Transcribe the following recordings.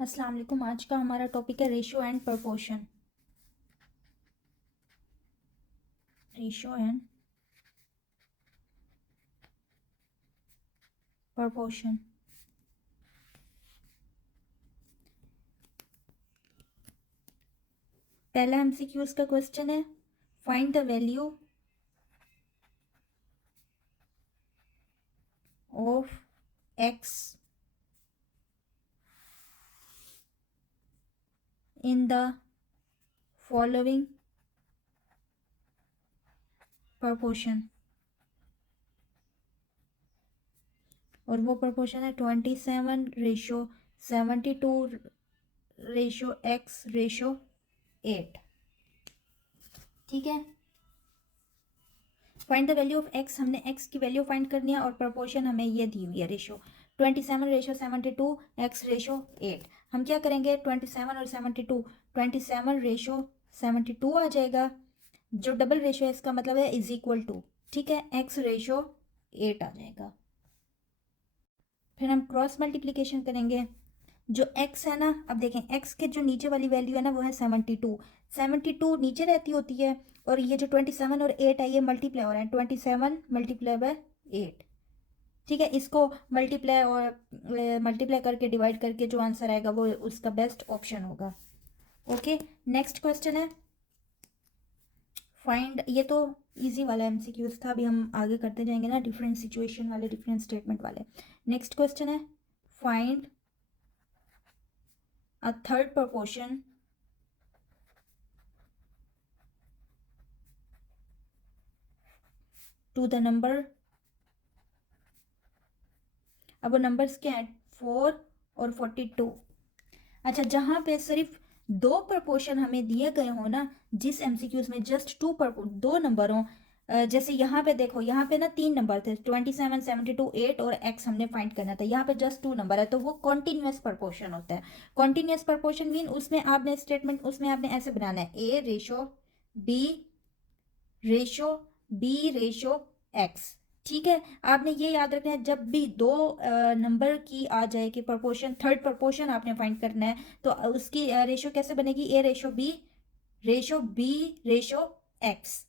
अस्सलाम वालेकुम। आज का हमारा टॉपिक है ratio and proportion. Ratio and proportion. पहला एमसीक्यूज का क्वेश्चन है, find the value of x in the following proportion. और वो प्रपोर्शन है 27:72:x:8। ठीक है। Find the value of x, हमने एक्स की वैल्यू फाइंड करनी है और प्रपोर्शन हमें ये दी हुई है रेशियो 27:72 हम क्या करेंगे 27 और 72, 27:72 आ जाएगा। जो डबल रेशियो है इसका मतलब है इज इक्वल टू, ठीक है, x:8 आ जाएगा। फिर हम क्रॉस मल्टीप्लीकेशन करेंगे। जो x है ना, अब देखें x के जो नीचे वाली वैल्यू है ना वो है 72। 72 नीचे रहती होती है और ये जो 27 और 8 है ये मल्टीप्लाई हो रहा है, 27 मल्टीप्लाई बाय 8। ठीक है, इसको मल्टीप्लाई करके डिवाइड करके जो आंसर आएगा वो उसका बेस्ट ऑप्शन होगा। ओके, नेक्स्ट क्वेश्चन है फाइंड, ये तो इजी वाला एमसीक्यूज था, अभी हम आगे करते जाएंगे ना डिफरेंट सिचुएशन वाले, डिफरेंट स्टेटमेंट वाले। नेक्स्ट क्वेश्चन है find a third proportion to the number। अब वो नंबर्स क्या है 4 और 42। अच्छा, जहां पे सिर्फ दो प्रपोर्शन हमें दिए गए हो ना, जिस एमसीक्यूज में जस्ट दो नंबर हो, जैसे यहाँ पे देखो, यहाँ पे ना 3 नंबर थे 27, 72, 8 और x हमने फाइंड करना था। यहाँ पे जस्ट 2 नंबर है तो वो कॉन्टिन्यूस प्रपोर्शन होता है। कॉन्टिन्यूस प्रपोर्शन मीन उसमें आपने स्टेटमेंट उसमें आपने ऐसे बनाना है a ratio b ratio x। ठीक है, आपने ये याद रखना है जब भी दो नंबर की आ जाए कि प्रपोर्शन, थर्ड प्रपोर्शन आपने फाइंड करना है तो उसकी रेशो कैसे बनेगी, a ratio b ratio x।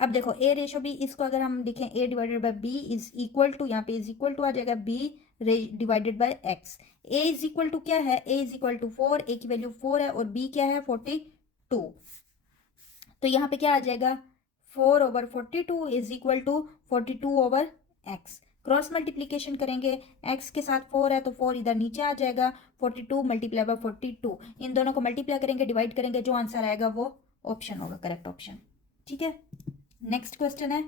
अब देखो a रेशो b, इसको अगर हम लिखें a divided by b is equal to, यहाँ पे इज इक्वल टू आ जाएगा b divided by x। a is equal to क्या है, a is equal to 4, a की वैल्यू 4 है और b क्या है 42। तो यहाँ पे क्या आ जाएगा 4/42 is equal to 42/x। Cross multiplication करेंगे, x के साथ 4 है तो 4 इधर नीचे आ जाएगा, 42 मल्टीप्लाई बाय 42, इन दोनों को मल्टीप्लाई करेंगे, डिवाइड करेंगे, जो आंसर आएगा वो ऑप्शन होगा, करेक्ट ऑप्शन। ठीक है, नेक्स्ट क्वेश्चन है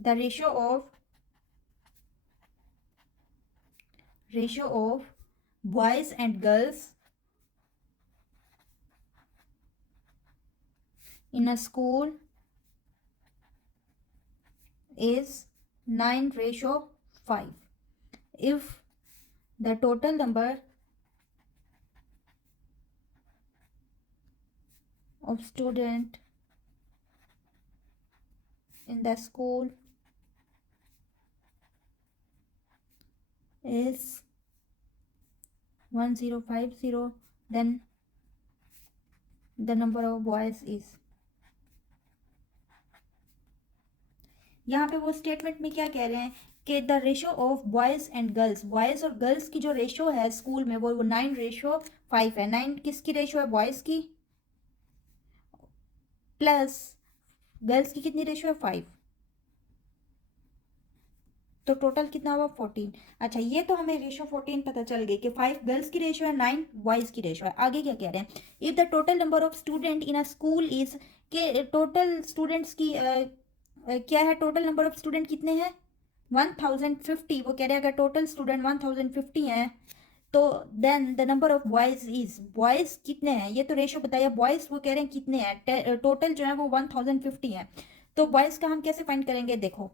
the ratio of boys and girls in a school is 9:5 if the total number of student in the school is 1050, then the number of boys is। यहाँ पे वो statement में क्या कह रहे हैं कि the ratio of boys and girls, boys और गर्ल्स की जो रेशो है स्कूल में वो 9:5 है। 9 किसकी रेशो है, बॉयज की, प्लस गर्ल्स की कितनी रेशो है 5, तो टोटल कितना हुआ 14। अच्छा, ये तो हमें रेशो 14 पता चल गई कि 5 गर्ल्स की रेशो है, 9 बॉयज की रेशो है। आगे क्या कह रहे हैं, if the total number of student in a school is, के टोटल स्टूडेंट्स की क्या है, टोटल नंबर ऑफ स्टूडेंट कितने हैं 1050। वो कह रहे हैं अगर टोटल स्टूडेंट 1050 हैं तो then the number of boys is, boys कितने हैं, ये तो रेशो बताया, बॉयज वो कह रहे हैं कितने हैं, टोटल जो है वो 1050 है। तो बॉयज का हम कैसे फाइंड करेंगे, देखो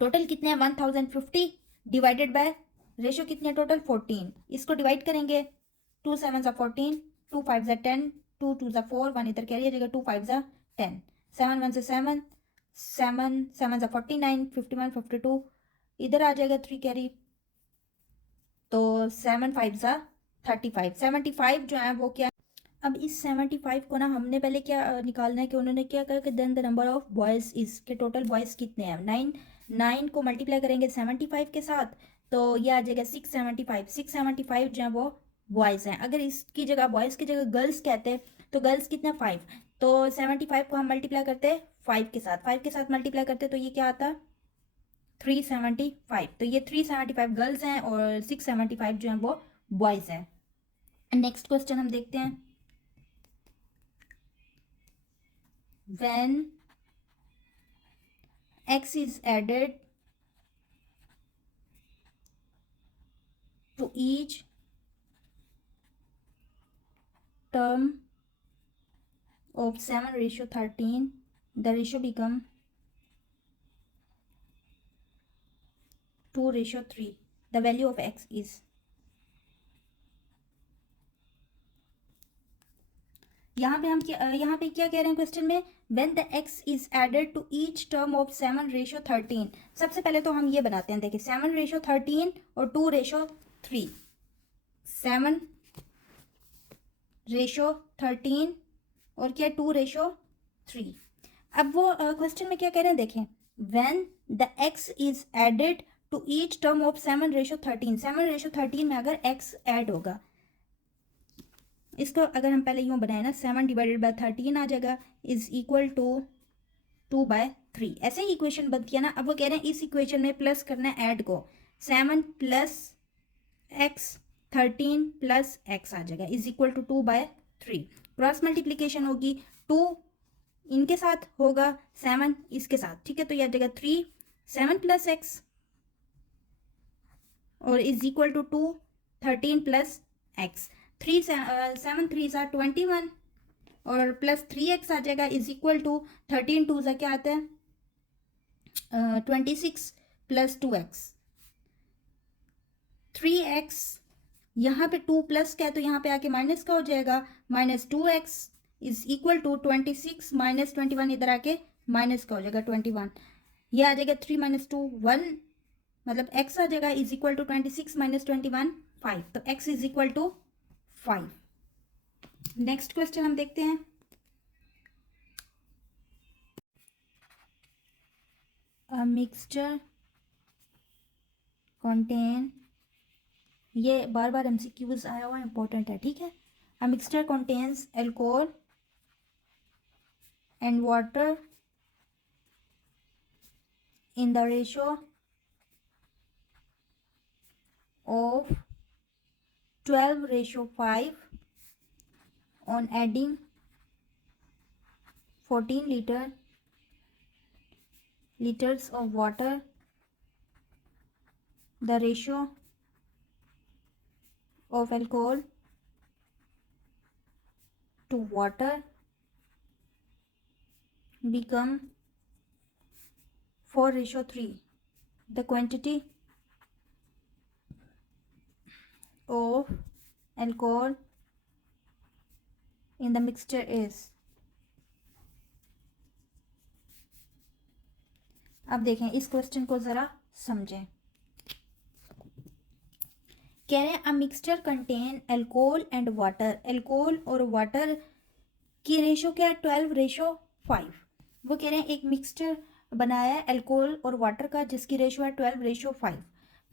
टोटल कितने हैं 1050 डिवाइडेड बाय रेशो कितने हैं टोटल 14, इसको डिवाइड करेंगे, 2 7 14, 2 5 10, 2 2 4, 1 इधर कैरी आ जाएगा, 2 5 10, 7 1 7, 7 7 49, 51 52 इधर आ जाएगा 3 कैरी, तो 7 5 सा 35, 75 जो है वो क्या। अब इस 75 को ना हमने पहले क्या निकालना है कि उन्होंने क्या कहा कि then the number of boys is के टोटल बॉयज़ कितने हैं। 9 को मल्टीप्लाई करेंगे 75 के साथ तो ये आ जाएगा 675 जो है वो बॉयज़ हैं। अगर इसकी जगह बॉयज़ की जगह गर्ल्स कहते हैं तो गर्ल्स कितने 5, तो 75 को हम मल्टीप्लाई करते हैं 5 के साथ मल्टीप्लाई करते तो ये क्या आता 375। तो ये 375 गर्ल्स हैं और 675 जो है वो बॉयज़ हैं। नेक्स्ट क्वेश्चन हम देखते हैं। when x is added to each term of 7:13 the ratio become 2:3 the value of x is। यहाँ पे क्या कह रहे हैं क्वेश्चन में when the x is added to each term of 7:13। सबसे पहले तो हम ये बनाते हैं, देखिए 7:13 और 2:3, 7:13 और क्या 2:3। अब वो क्वेश्चन में क्या कह रहे हैं देखें when the x is added to each term of 7:13, 7:13 में अगर x ऐड होगा, इसको अगर हम पहले यूँ बनाए ना 7/13 आ जाएगा इज इक्वल टू 2/3, ऐसे ही इक्वेशन बनती है ना। अब वो कह रहे हैं इस इक्वेशन में प्लस करना है ऐड को, 7 + x 13 + x आ जाएगा is equal to 2/3। Cross multiplication होगी, 2 इनके साथ होगा 7 इसके साथ, ठीक है, तो यह आ जाएगा 3 7 + x और इज इक्वल टू 2 13 + x। 7 3 सा 21 और प्लस 3x आ जाएगा इज इक्वल टू 13 2 सा क्या आता है 26 + 2x। 3x यहाँ पे 2 प्लस का है तो यहाँ पे आके माइनस का हो जाएगा, -2x इज इक्वल टू 26 - 21 इधर आके माइनस का हो जाएगा 21। ये आ जाएगा 3 - 2 1 मतलब x आ जाएगा इज इक्वल टू 26 - 21 5, तो x is equal to 5। Next question हम देखते हैं। अ मिक्सचर कंटेन, ये बार बार MCQs आया हुआ इंपॉर्टेंट है, ठीक है। A mixture contains alcohol and water in the ratio of 12:5 on adding 14 liters of water, the ratio of alcohol to water become 4:3, the quantity of alcohol in the mixture is। अब देखें इस question को ज़रा समझें। कह रहे हैं a mixture contain alcohol and water, alcohol और वाटर की रेशो क्या है 12:5। वो कह रहे हैं एक मिक्सचर बनाया है एल्कोहल और वाटर का जिसकी रेशो है 12:5।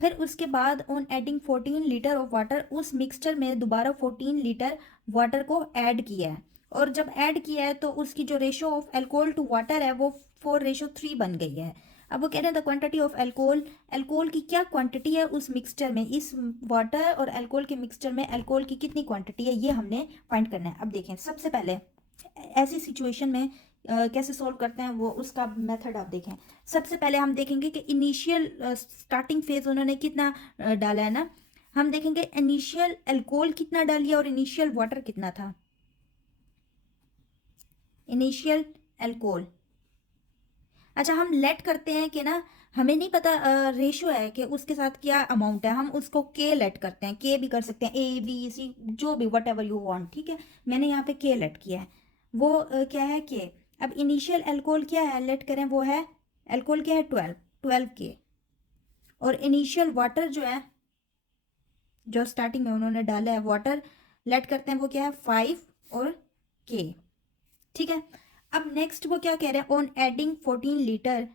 फिर उसके बाद on adding 14 litre of water, उस मिक्सचर में दोबारा 14 लीटर वाटर को ऐड किया है और जब ऐड किया है तो उसकी जो ratio of alcohol to water है वो 4:3 बन गई है। अब वो कह रहे हैं the quantity of alcohol, alcohol की क्या क्वांटिटी है उस मिक्सचर में, इस वाटर और एल्कोहल के मिक्सचर में एल्कोहल की कितनी क्वांटिटी है ये हमने फाइंड करना है। अब देखें सबसे पहले ऐसी सिचुएशन में कैसे सोल्व करते हैं वो उसका मेथड आप देखें। सबसे पहले हम देखेंगे कि इनिशियल स्टार्टिंग फेज उन्होंने कितना डाला है ना, हम देखेंगे इनिशियल एल्कोहल कितना डालिए और इनिशियल वाटर कितना था। इनिशियल एल्कोहल, अच्छा हम लेट करते हैं कि ना हमें नहीं पता रेशो है कि उसके साथ क्या अमाउंट है, हम उसको के लेट करते हैं, के भी कर सकते हैं ABC जो भी वट एवर यू वॉन्ट, ठीक है। मैंने यहाँ पे के लेट किया है, वो क्या है के। अब इनिशियल एल्कोहल क्या है लेट करें, वो है एल्कोहल क्या है 12 के और इनिशियल वाटर जो है जो स्टार्टिंग में उन्होंने डाला है वाटर, लेट करते हैं वो क्या है 5 और के। ठीक है, अब नेक्स्ट वो क्या कह रहे हैं, on adding 14 litre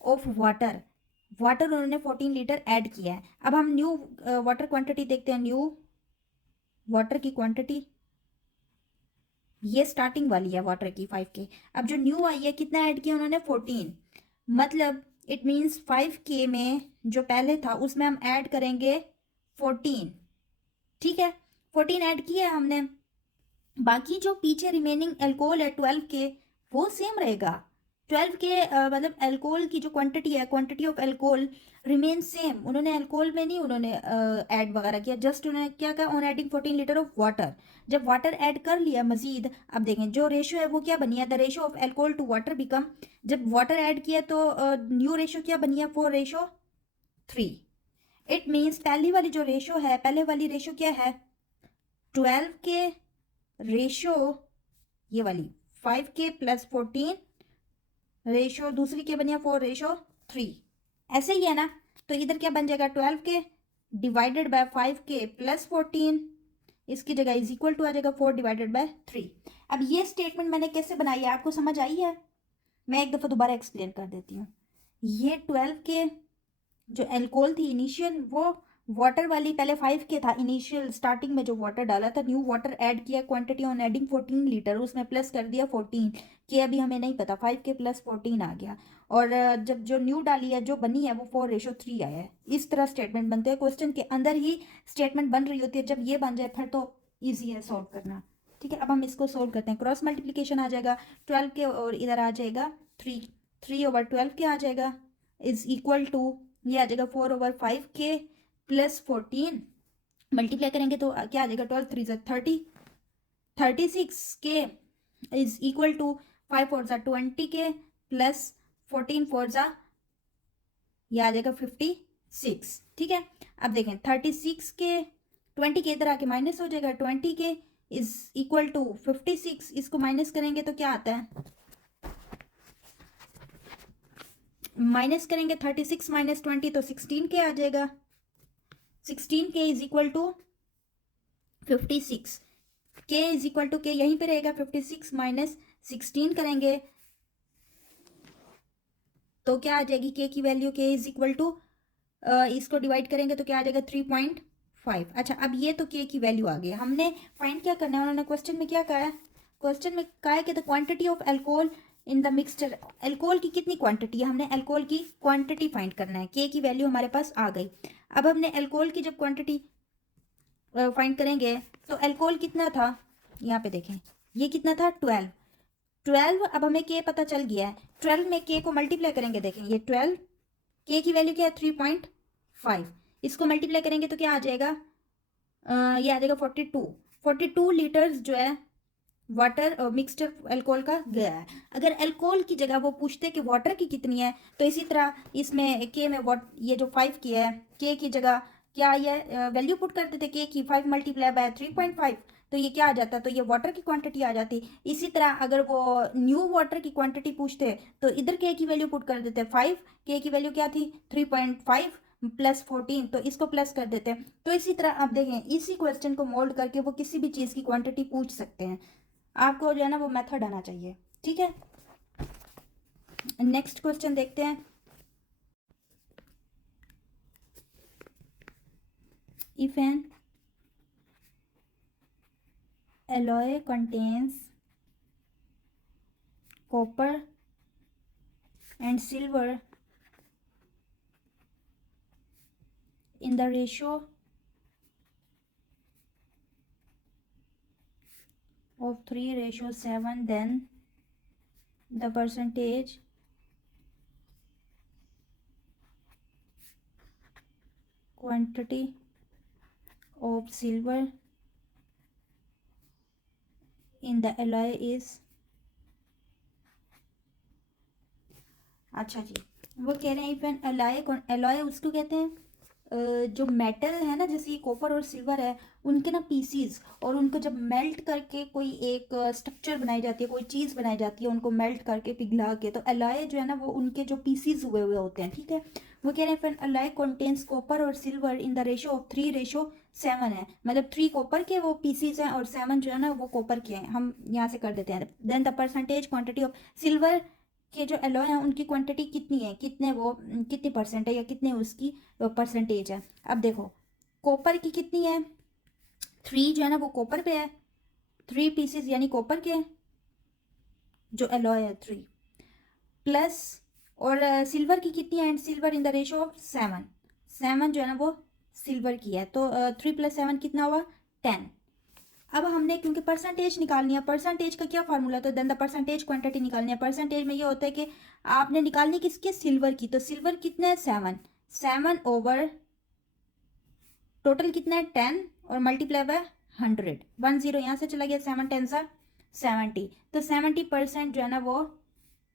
of water, water उन्होंने 14 लीटर ऐड किया है। अब हम न्यू वाटर क्वांटिटी देखते हैं, न्यू वाटर की क्वांटिटी, ये स्टार्टिंग वाली है वाटर की 5 के। अब जो न्यू आई है कितना ऐड किया उन्होंने 14, मतलब इट मीन्स 5 के में जो पहले था उसमें हम ऐड करेंगे 14। ठीक है, 14 ऐड किया है हमने, बाकी जो पीछे रिमेनिंग एल्कोहल है 12 के वो सेम रहेगा। 12 के मतलब एल्कोहल की जो क्वांटिटी है, quantity of alcohol remain same. उन्होंने एल्कोहल में नहीं उन्होंने ऐड वगैरह किया, जस्ट उन्होंने क्या कहा, on adding 14 litre of water. जब वाटर ऐड कर लिया मजीद, अब देखें जो रेशो है वो क्या बनी है, the ratio of alcohol to water become, जब वाटर ऐड किया तो न्यू रेशो क्या बनी है 4:3। इट मीन्स पहली वाली जो रेशो है, पहले वाली रेशो क्या है 12 के रेशो, ये वाली 5 के प्लस 14 रेशो, दूसरी क्या बनी है 4:3, ऐसे ही है ना। तो इधर क्या बन जाएगा 12 के डिवाइडेड बाय 5 के प्लस 14, इसकी जगह इज इक्वल टू आ जाएगा 4/3। अब ये स्टेटमेंट मैंने कैसे बनाई है आपको समझ आई है, मैं एक दफ़ा दोबारा एक्सप्लेन कर देती हूँ। ये 12 के जो एल्कोहल थी इनिशियल, वो वाटर वाली पहले 5 के था इनिशियल स्टार्टिंग में जो वाटर डाला था, न्यू वाटर ऐड किया, क्वांटिटी ऑन एडिंग 14 लीटर, उसमें प्लस कर दिया 14 के, अभी हमें नहीं पता 5 के प्लस 14 आ गया, और जब जो न्यू डाली है जो बनी है वो 4:3 आया है। इस तरह स्टेटमेंट बनते हैं, क्वेश्चन के अंदर ही स्टेटमेंट बन रही होती है, जब ये बन जाए फिर तो ईजी है सॉल्व करना। ठीक है, अब हम इसको सोल्व करते हैं, क्रॉस मल्टीप्लीकेशन आ जाएगा 12 के और इधर आ जाएगा 3/12 के आ जाएगा, इज इक्वल टू ये आ जाएगा 4/5 के प्लस 14, मल्टीप्लाई करेंगे तो क्या आ जाएगा 12 3 30, 36 के इज इक्वल टू 5 4 20 के प्लस 14 4 ये आ जाएगा 56। ठीक है, अब देखें 36 के 20 के इधर आके माइनस हो जाएगा, 20 के इज इक्वल टू 56, इसको माइनस करेंगे तो क्या आता है, माइनस करेंगे 36 माइनस 20 तो 16 के आ जाएगा, 16 के इज इक्वल टू 56, के इज इक्वल टू के यहीं पे रहेगा, 56 माइनस 16 करेंगे तो क्या आ जाएगी के की वैल्यू, के इज इक्वल टू इसको डिवाइड करेंगे तो क्या आ जाएगा 3.5। अच्छा, अब ये तो के की वैल्यू आ गई, हमने फाइंड क्या करना है, उन्होंने क्वेश्चन में क्या कहा है, क्वेश्चन में कहा है कि the quantity of alcohol in the mixture, alcohol की कितनी क्वांटिटी है, हमने अल्कोहल की क्वांटिटी फाइंड करना है, के की वैल्यू हमारे पास आ गई। अब हमने अल्कोहल की जब क्वांटिटी फाइंड करेंगे तो अल्कोहल कितना था, यहाँ पे देखें ये कितना था 12, अब हमें के पता चल गया है, 12 में के को मल्टीप्लाई करेंगे, देखें ये 12 के की वैल्यू क्या है 3.5, इसको मल्टीप्लाई करेंगे तो क्या आ जाएगा ये आ जाएगा 42 लीटर्स जो है वाटर मिक्सचर अल्कोहल का गया है। अगर अल्कोहल की जगह वो पूछते कि वाटर की कितनी है, तो इसी तरह इसमें के में वाट ये जो 5 की है, के की जगह क्या ये वैल्यू पुट कर देते के की 5 मल्टीप्लाई बाय 3.5, तो ये क्या आ जाता, तो ये वाटर की क्वांटिटी आ जाती। इसी तरह अगर वो न्यू वाटर की क्वांटिटी पूछते तो इधर के की वैल्यू पुट कर देते 5, के की वैल्यू क्या थी 3.5 प्लस 14, तो इसको प्लस कर देते हैं। तो इसी तरह आप देखें इसी क्वेश्चन को मोल्ड करके वो किसी भी चीज़ की क्वांटिटी पूछ सकते हैं, आपको जो है ना वो मेथड आना चाहिए। ठीक है, नेक्स्ट क्वेश्चन देखते हैं, if an alloy contains copper and silver in the ratio of 3:7, then the percentage quantity of silver in the alloy is। अच्छा जी, वो कह रहे हैं इफ एन alloy, alloy उसको कहते हैं जो मेटल है ना, जैसे ये कॉपर और सिल्वर है, उनके ना पीसीज, और उनको जब मेल्ट करके कोई एक स्ट्रक्चर बनाई जाती है, कोई चीज़ बनाई जाती है, उनको मेल्ट करके पिघला के, तो एलॉय जो है ना वो उनके जो पीसीज हुए हुए होते हैं, ठीक है। वो कह रहे हैं फिर एलॉय कंटेन्स कॉपर और silver in the ratio of 3:7 है, मतलब 3 कॉपर के वो पीसीज हैं और 7 जो है ना वो कॉपर के हैं। हम यहाँ से कर देते हैं। Then the percentage quantity of silver के जो एलॉय हैं उनकी क्वांटिटी कितनी है, कितने वो कितनी परसेंट है या कितने उसकी परसेंटेज है। अब देखो कॉपर की कितनी है, 3 जो है ना वो कॉपर पे है, 3 पीसेस यानी कॉपर के जो एलॉय है 3 प्लस, और सिल्वर की कितनी है, and silver in the ratio of 7, 7 जो है ना वो सिल्वर की है, तो 3 + 7 कितना हुआ 10। अब हमने क्योंकि परसेंटेज निकालनी है, परसेंटेज का क्या फार्मूला, तो देन द परसेंटेज क्वांटिटी निकालनी है। परसेंटेज में ये होता है कि आपने निकालनी किसकी, सिल्वर की, तो सिल्वर कितना है 7, 7 ओवर टोटल कितना है 10 और मल्टीप्लाई बाय 100, 10 यहाँ से चला गया, 7 10 सा 70, तो 70% जो है ना वो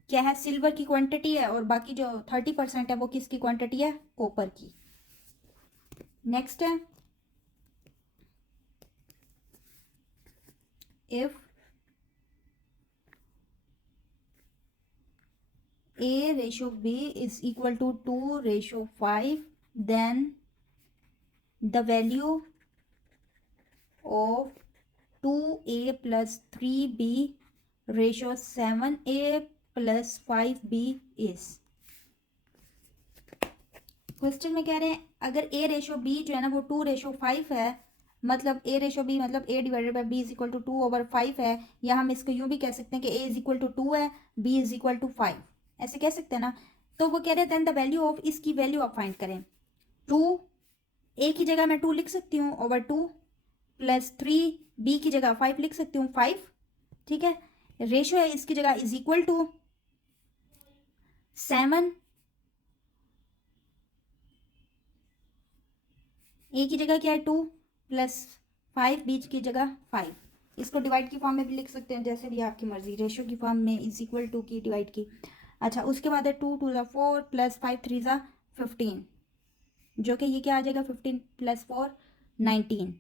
क्या है, सिल्वर की क्वांटिटी है, और बाकी जो 30% है वो किसकी क्वांटिटी है, कॉपर की। नेक्स्ट है, if A/B is equal to 2/5, then the value of 2A plus 3B ratio 7A plus 5B is। Question में कह रहे हैं अगर A/B जो है ना वो 2/5 है, मतलब A/B मतलब A/B इज इक्वल टू 2/5 है, या हम इसको यूं भी कह सकते हैं कि A इज इक्वल टू 2 है, B इज इक्वल टू 5, ऐसे कह सकते हैं ना। तो वो कह रहे हैं देन द वैल्यू ऑफ, इसकी वैल्यू आप फाइंड करें। 2 A की जगह मैं 2 लिख सकती हूँ ओवर 2, प्लस 3 B की जगह 5 लिख सकती हूँ 5, ठीक है। रेशियो है इसकी जगह इज इक्वल टू 7, ए की जगह क्या है 2 प्लस 5 बीच की जगह 5। इसको डिवाइड की फॉर्म में भी लिख सकते हैं, जैसे भी आपकी मर्जी, रेशियो की फॉर्म में इज इक्वल टू की डिवाइड की। अच्छा उसके बाद है 2 2 4 प्लस 5 3 15, जो कि ये क्या आ जाएगा 15 प्लस 4 19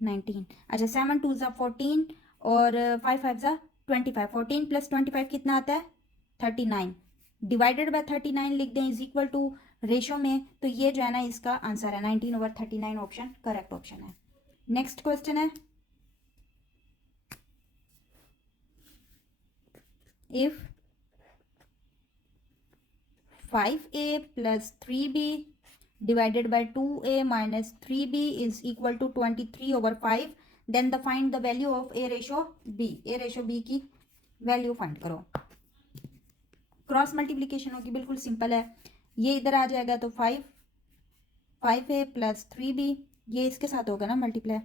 19। अच्छा 7 2 14 और 5 5 25, 14 प्लस 25 कितना आता है 39, डिवाइडेड बाय 39 लिख दें इज इक्वल टू रेशो में, तो ये जो है ना इसका आंसर है 19/39, ऑप्शन करेक्ट ऑप्शन है। नेक्स्ट क्वेश्चन है, if 5A plus 3B divided by 2A minus 3B is equal to 23/5, then the find the value of A/B। A/B की वैल्यू फाइंड करो। क्रॉस मल्टीप्लीकेशन होगी, बिल्कुल सिंपल है। ये इधर आ जाएगा तो 5A प्लस 3B, ये इसके साथ होगा ना मल्टीप्लाई,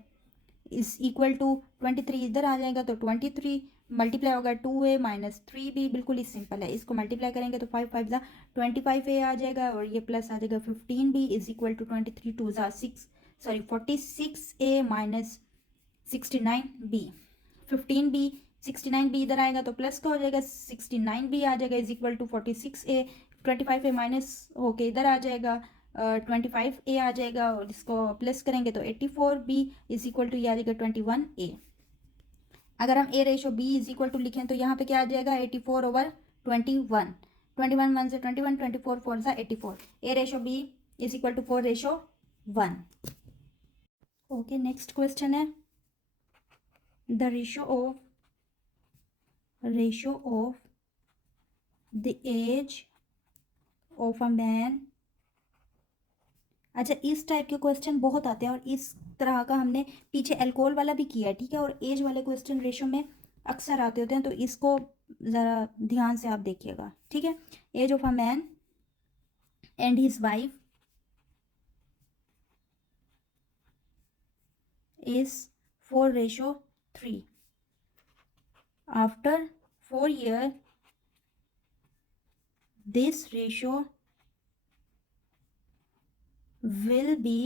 इज इक्वल टू 23, इधर आ जाएगा तो 23 मल्टीप्लाई होगा 2A माइनस 3B, बिल्कुल ही सिंपल है। इसको मल्टीप्लाई करेंगे तो 5 5 25A आ जाएगा, और ये प्लस आ जाएगा 15B is equal to 23 2 46A minus 69B, 15B 69B इधर आएगा तो प्लस का हो जाएगा, 69B आ जाएगा is equal to 46A, 25A minus होके इधर आ जाएगा 25A आ जाएगा, और इसको प्लस करेंगे तो 84B इज इक्वल टू ये आ जाएगा 21A। अगर हम A/B इज इक्वल टू लिखें तो यहाँ पे क्या आ जाएगा 84/21, 21 1 से 21, 24 4 से 84, A/B is equal to 4/1। Okay next question है, the ratio of the age of a man। अच्छा इस टाइप के क्वेश्चन बहुत आते हैं, और इस तरह का हमने पीछे एल्कोहल वाला भी किया है, ठीक है, और एज वाले क्वेश्चन रेशियो में अक्सर आते होते हैं, तो इसको ज़रा ध्यान से आप देखिएगा, ठीक है। Age of a man and his wife is 4/3, after 4 years this ratio will be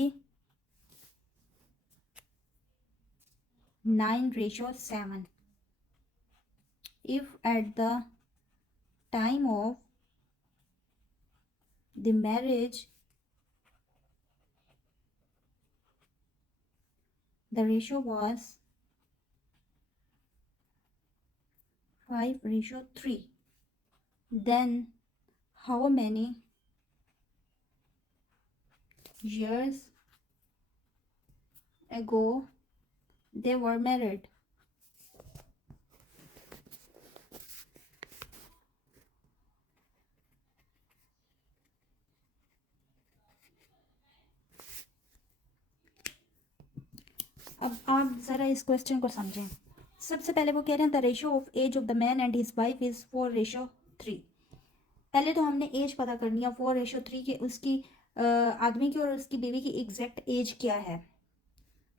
9/7 if at the time of the marriage the ratio was 5:3, then how many years ago they were married? अब आप ज़रा इस question को समझें। सबसे पहले वो कह रहे हैं the ratio of age of the man and his wife is 4:3। पहले तो हमने एज पता करनी है 4:3 के, उसकी आदमी की और उसकी बीवी की एग्जैक्ट एज क्या है।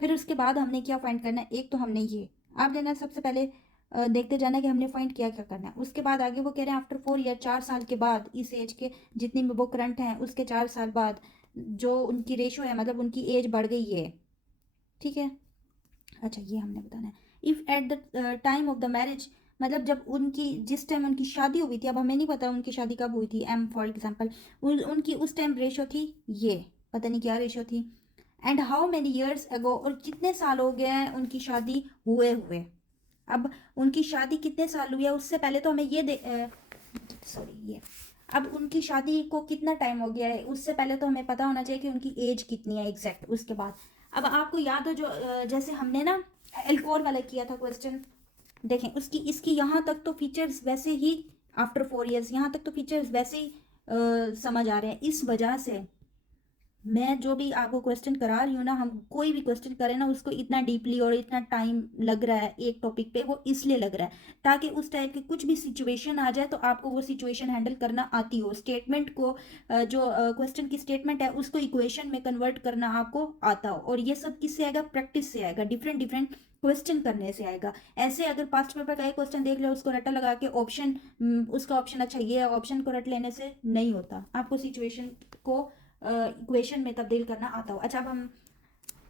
फिर उसके बाद हमने क्या फाइंड करना है, एक तो हमने ये आप देना सबसे पहले देखते जाना कि हमने फाइंड किया क्या करना है। उसके बाद आगे वो कह रहे हैं आफ्टर 4 ईयर, 4 साल के बाद इस एज के जितनी भी वो करंट हैं उसके 4 साल बाद जो उनकी रेशो है, मतलब उनकी एज बढ़ गई है। ठीक है, अच्छा ये हमने बताना है। If at the time of the marriage, मतलब जब उनकी जिस टाइम उनकी शादी हुई थी, अब हमें नहीं पता उनकी शादी कब हुई थी, एम फॉर एग्जांपल उनकी उस टाइम रेशो थी ये, पता नहीं क्या रेशो थी। And how many years ago, और कितने साल हो गए हैं उनकी शादी हुए हुए। अब उनकी शादी कितने साल हुई है उससे पहले तो हमें ये सॉरी ये अब उनकी शादी को कितना टाइम हो गया है उससे पहले तो हमें पता होना चाहिए कि उनकी एज कितनी है एग्जैक्ट। उसके बाद अब आपको याद हो जो जैसे हमने ना एल्कोर वाला किया था क्वेश्चन, देखें उसकी इसकी यहाँ तक तो फीचर्स वैसे ही आफ्टर 4 ईयर्स यहाँ तक तो फीचर्स वैसे ही समझ आ रहे हैं। इस वजह से मैं जो भी आपको क्वेश्चन करा रही हूँ ना, हम कोई भी क्वेश्चन करें ना उसको इतना डीपली और इतना टाइम लग रहा है एक टॉपिक पे, वो इसलिए लग रहा है ताकि उस टाइप की कुछ भी सिचुएशन आ जाए तो आपको वो सिचुएशन हैंडल करना आती हो, स्टेटमेंट को जो क्वेश्चन की स्टेटमेंट है उसको इक्वेशन में कन्वर्ट करना आपको आता हो। और ये सब किससे आएगा, प्रैक्टिस से आएगा, डिफरेंट डिफरेंट क्वेश्चन करने से आएगा। ऐसे अगर पास्ट पेपर का एक क्वेश्चन देख लो उसको रट्टा लगा के ऑप्शन उसका ऑप्शन अच्छा ये ऑप्शन को रट लेने से नहीं होता, आपको सिचुएशन को इक्वेशन में तब्दील करना आता हो। अच्छा अब हम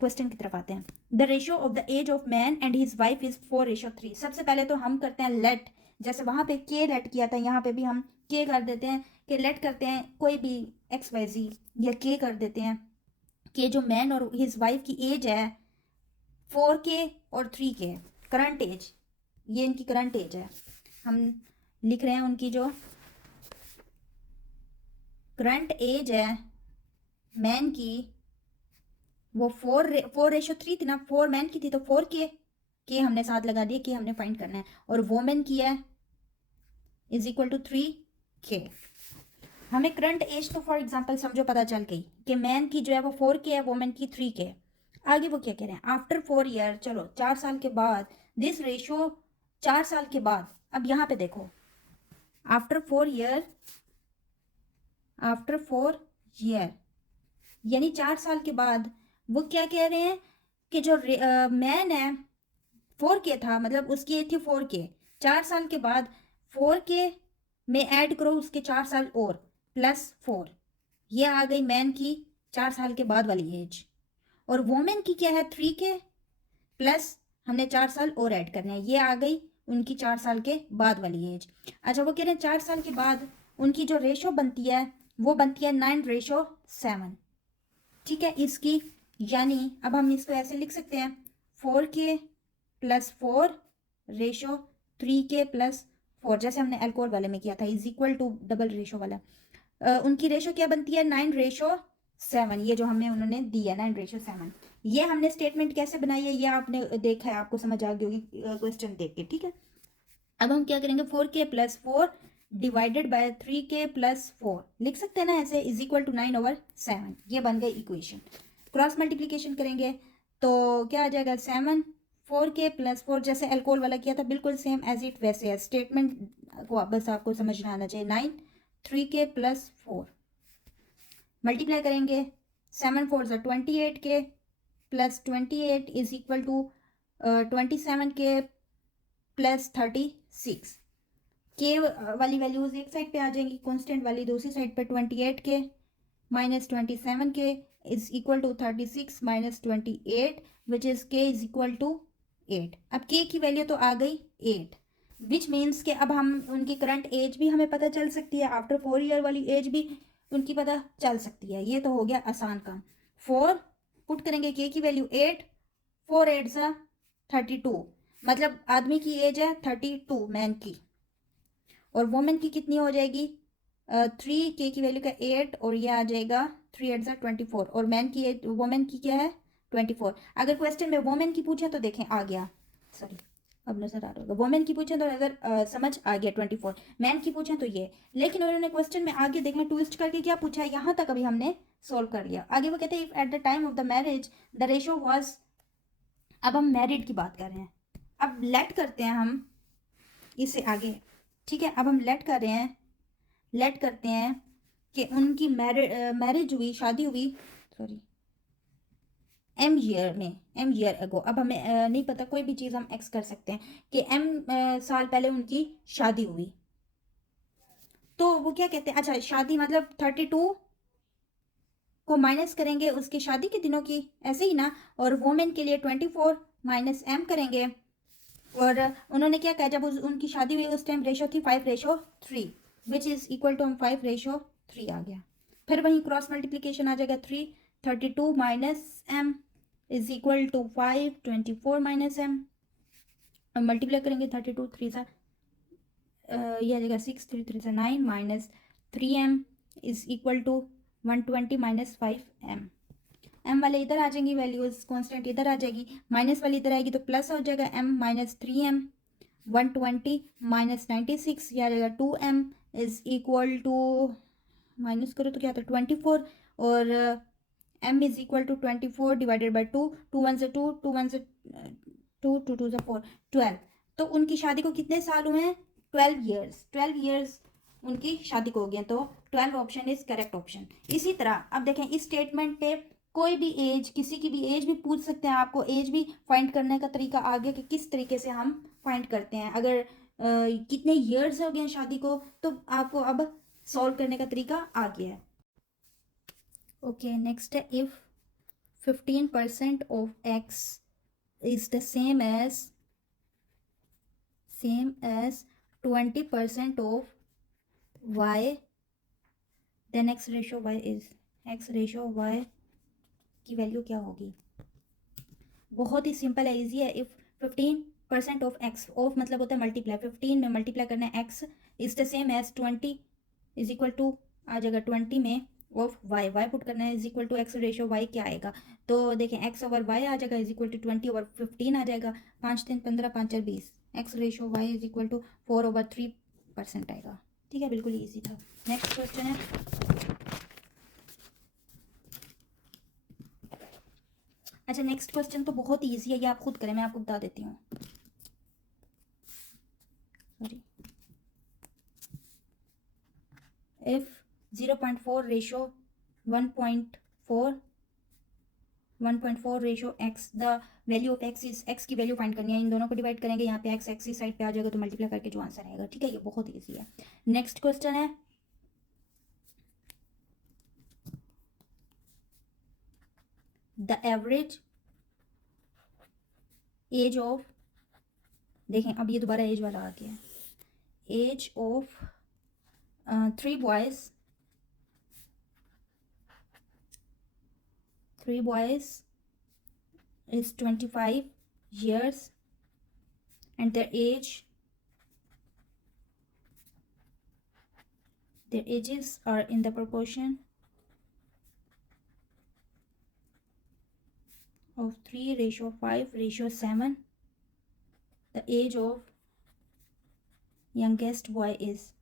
क्वेश्चन की तरफ आते हैं। The ratio of the age of man and his wife is 4:3। सबसे पहले तो हम करते हैं लेट, जैसे वहां पे के लेट किया था यहाँ पे भी हम के कर देते हैं कि लेट करते हैं कोई भी एक्स वाई जी या के कर देते हैं कि जो मैन और हिज वाइफ की एज है 4 के और 3 के, करंट एज, ये इनकी करंट एज है। हम लिख रहे हैं उनकी जो करंट एज है मैन की वो 4:3 थी ना, 4 मैन की थी तो 4 के हमने साथ लगा दिए, के हमने फाइंड करना है। और वोमेन की है इज इक्वल टू 3 के। हमें करंट एज तो फॉर एग्जांपल समझो पता चल गई कि मैन की जो है वो 4 के है, वोमेन की 3 के। आगे वो क्या कह रहे हैं आफ्टर 4 ईयर, चलो 4 साल के बाद दिस रेशियो, 4 साल के बाद। अब यहाँ पे देखो आफ्टर 4 ईयर, आफ्टर 4 ईयर यानी 4 साल के बाद वो क्या कह रहे हैं कि जो मैन है 4 के था, मतलब उसकी एज थी 4 के, 4 साल के बाद 4 के में ऐड करो उसके 4 साल और +4, ये आ गई मैन की 4 साल के बाद वाली एज। और वोमेन की क्या है 3 के प्लस हमने 4 साल और ऐड करने हैं, ये आ गई उनकी 4 साल के बाद वाली एज। अच्छा वो कह रहे हैं 4 साल के बाद उनकी जो रेशो बनती है वो बनती है 9:7। ठीक है इसकी, यानी अब हम इसको ऐसे लिख सकते हैं 4 के + 4 रेशो 3 के + 4, जैसे हमने एल्कोहल वाले में किया था is equal to double ratio वाला। उनकी रेशो क्या बनती है 9:7, ये जो हमें उन्होंने दी है 9:7। ये हमने स्टेटमेंट कैसे बनाई है ये आपने देखा है, आपको समझ आ गई होगी क्वेश्चन देख के। ठीक है अब हम क्या करेंगे 4 के + 4 डिवाइडेड बाय 3 के + 4 लिख सकते हैं ना ऐसे, इज इक्वल टू 9/7, ये बन गई इक्वेशन। क्रॉस मल्टीप्लीकेशन करेंगे तो क्या आ जाएगा 7, 4 के + 4 जैसे एल्कोहल वाला किया था बिल्कुल सेम एज इट वैसे है, स्टेटमेंट को बस आपको समझना आना चाहिए। 9, 3 के + 4 मल्टीप्लाई करेंगे 7 4 28 के + 28 इज इक्वल टू 27 के + 36। के वाली वैल्यूज एक साइड पे आ जाएंगी, कांस्टेंट वाली दूसरी साइड पे। 28 K -27 K is equal to 36 - 28 which is K is equal to 8। अब के की वैल्यू तो आ गई 8, विच मीन्स के अब हम उनकी करंट एज भी हमें पता चल सकती है, आफ्टर 4 ईयर वाली एज भी उनकी पता चल सकती है। ये तो हो गया आसान काम। 4 पुट करेंगे के की वैल्यू 8, 4 8 सा 32, मतलब आदमी की एज है 32 मैन की, और वुमेन की कितनी हो जाएगी 3 की वैल्यू का 8, और ये आ जाएगा 3 8 सा 24, और मैन की एज वुमेन की क्या है 24। अगर क्वेश्चन में वुमेन की पूछे तो देखें आ गया, सॉरी अब नजर आ रहा होगा, वुमेन की पूछे तो नजर समझ आ गया 24, मैन की पूछे तो ये। लेकिन उन्होंने क्वेश्चन में आगे देखना ट्विस्ट करके क्या पूछा है, यहाँ तक अभी हमने सोल्व कर लिया। आगे वो कहते हैं if at the time of the marriage the ratio was, अब हम मैरिड की बात कर रहे हैं, अब लेट करते हैं हम इससे आगे, ठीक है। अब हम लेट कर रहे हैं, लेट करते हैं कि उनकी मैरिज हुई, शादी हुई, सॉरी एम ईयर में, एम ईयर अगो। अब हमें नहीं पता, कोई भी चीज़ हम एक्स कर सकते हैं कि एम साल पहले उनकी शादी हुई, तो वो क्या कहते हैं, अच्छा शादी मतलब 32 को माइनस करेंगे उसकी शादी के दिनों की, ऐसे ही ना, और वोमेन के लिए 24 माइनस एम करेंगे, और उन्होंने क्या कहा जब उनकी शादी हुई उस टाइम रेशो थी 5:3, विच इज़ इक्वल टू हम 5:3 आ गया। फिर वहीं क्रॉस मल्टीप्लीकेशन आ जाएगा 32 minus M is equal to 5 24 minus M, multiply करेंगे 32 3 सा ये आ जाएगा 6 3 3 सा 9 minus 3m is equal to 120 minus 5m। M वाले इधर आ जाएंगी, वैल्यूज कॉन्स्टेंट इधर आ जाएगी, माइनस वाली इधर आएगी तो प्लस हो जाएगा m माइनस 3m, 120 माइनस 96 यह आ जाएगा 2m is equal to, minus करो तो क्या आता है 24, और m is equal to 24 divided by 2, 2 1 से 2, 2 1 से 2, 2 2 से 4, 12। तो उनकी शादी को कितने साल हुए हैं 12 ईयर्स, 12 ईयर्स उनकी शादी को हो गया, तो 12 ऑप्शन इज करेक्ट ऑप्शन। इसी तरह अब देखें इस स्टेटमेंट पे कोई भी एज, किसी की भी एज भी पूछ सकते हैं, आपको एज भी फाइंड करने का तरीका आ गया कि किस तरीके से हम फाइंड करते हैं। अगर कितने ईयर्स हो गए शादी को तो आपको अब सॉल्व करने का तरीका आ गया है। ओके नेक्स्ट है if 15% of X is the same as 20% of y, then x ratio y is, x ratio y की वैल्यू क्या होगी। बहुत ही सिंपल है, इजी है। इफ 15% ऑफ x, ऑफ मतलब होता है मल्टीप्लाई, 15 में मल्टीप्लाई करना है x is the same as 20 is equal to आ जाएगा 20 में ऑफ y, y पुट करना है is equal to x ratio y क्या आएगा, तो देखें x ओवर y आ जाएगा इज इक्वल टू 20 ओवर 15 आ जाएगा, 5 3 15 5 4 20, x ratio y is equal to 4/3% आएगा। ठीक है, बिल्कुल ईजी था। नेक्स्ट क्वेश्चन है, अच्छा नेक्स्ट क्वेश्चन तो बहुत ईजी है, ये आप खुद करें, मैं आपको बता देती हूँ। Sorry, if 0.4 ratio 1.4 ratio x, the value of x is, x की वैल्यू फाइंड करनी है, इन दोनों को डिवाइड करेंगे, यहाँ पे x एक्सिस साइड पे आ जाएगा तो मल्टीप्लाई करके जो आंसर आएगा। ठीक है, ये बहुत ईजी है। नेक्स्ट क्वेश्चन है, द एवरेज एज ऑफ, देखें अब ये दोबारा एज वाला आ गया है, age of 3 boys is 25 years and their ages are in the proportion of 3:5:7. The age of youngest boy is,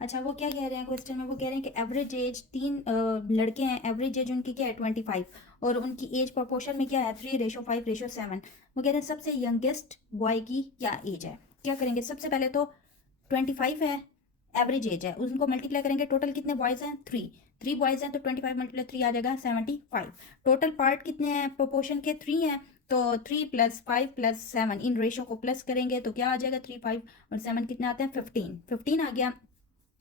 अच्छा वो क्या कह रहे हैं क्वेश्चन में, वो कह रहे हैं कि एवरेज एज, 3 लड़के हैं, एवरेज एज उनकी क्या है 25, और उनकी एज प्रोपोर्शन में क्या है 3:5:7। वो कह रहे हैं सबसे यंगेस्ट बॉय की क्या एज है। क्या करेंगे, सबसे पहले तो 25 है एवरेज एज है, उनको मल्टीप्लाई करेंगे, टोटल कितने बॉयज़ हैं 3 बॉयज़ हैं, तो 25 मल्टीप्लाई 3 आ जाएगा 75। टोटल पार्ट कितने हैं प्रोपोर्शन के 3 हैं, तो 3 + 5 + 7 इन रेशो को प्लस करेंगे तो क्या आ जाएगा 3 5 और 7 कितने आते हैं 15 आ गया।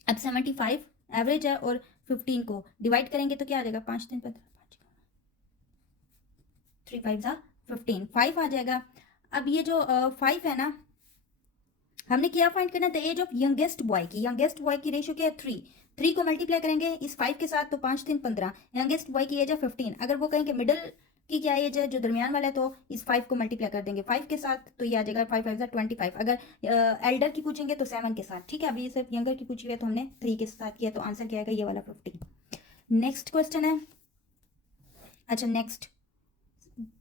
अब 75 एवरेज है और 15 को डिवाइड करेंगे तो क्या आ जाएगा 5 3 15 3 5 ज़ा 15, 5 आ जाएगा। अब ये जो 5 है ना, हमने क्या फाइंड करना है the age of youngest boy की, यंगेस्ट बॉय की रेशो क्या है 3 को मल्टीप्लाई करेंगे इस 5 के साथ तो 5 3 15, यंगेस्ट बॉय की एज है 15। अगर वो कहें कि मिडिल की क्या एज है, जो दरमियान वाला है, तो इस 5 को मल्टीप्लाई कर देंगे 5 के साथ, तो ये आ जाएगा 5 5 25। अगर एल्डर की पूछेंगे तो 7 के साथ, ठीक है। अभी ये सिर्फ यंगर की पूछी हुई है तो हमने 3 के साथ किया, तो आंसर क्या आएगा, ये वाला 50। नेक्स्ट क्वेश्चन है, अच्छा नेक्स्ट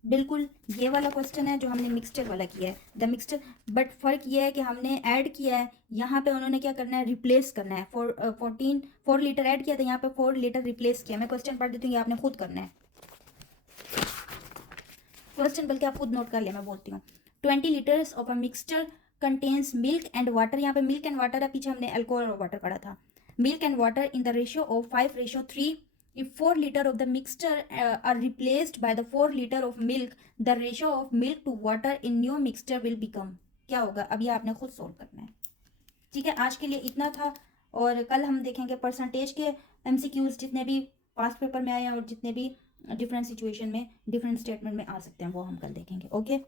बिल्कुल ये वाला क्वेश्चन है जो हमने मिक्सचर वाला किया है, द मिक्सचर, बट फ़र्क ये है कि हमने ऐड किया है, यहाँ पे उन्होंने क्या करना है, रिप्लेस करना है। 4 लीटर ऐड किया था, यहाँ पे 4 लीटर रिप्लेस किया। मैं क्वेश्चन पढ़ देती हूँ, ये आपने खुद करना है क्वेश्चन, बल्कि आप खुद नोट कर लिया, मैं बोलती हूँ। 20 litres of a mixture contains milk and water, यहाँ पे मिल्क एंड वाटर है, पीछे हमने अल्कोहल और वाटर पढ़ा था। Milk and water in the ratio of 5:3। If 4 liter of the mixture are replaced by the 4 liter of milk, the ratio of milk to water in new mixture will become, क्या होगा, अब ये आपने खुद solve करना है, ठीक है। आज के लिए इतना था, और कल हम देखेंगे परसेंटेज के एमसीक्यूज जितने भी पास्ट पेपर में आए हैं और जितने भी डिफरेंट सिचुएशन में डिफरेंट स्टेटमेंट में आ सकते हैं, वो हम कल देखेंगे। ओके।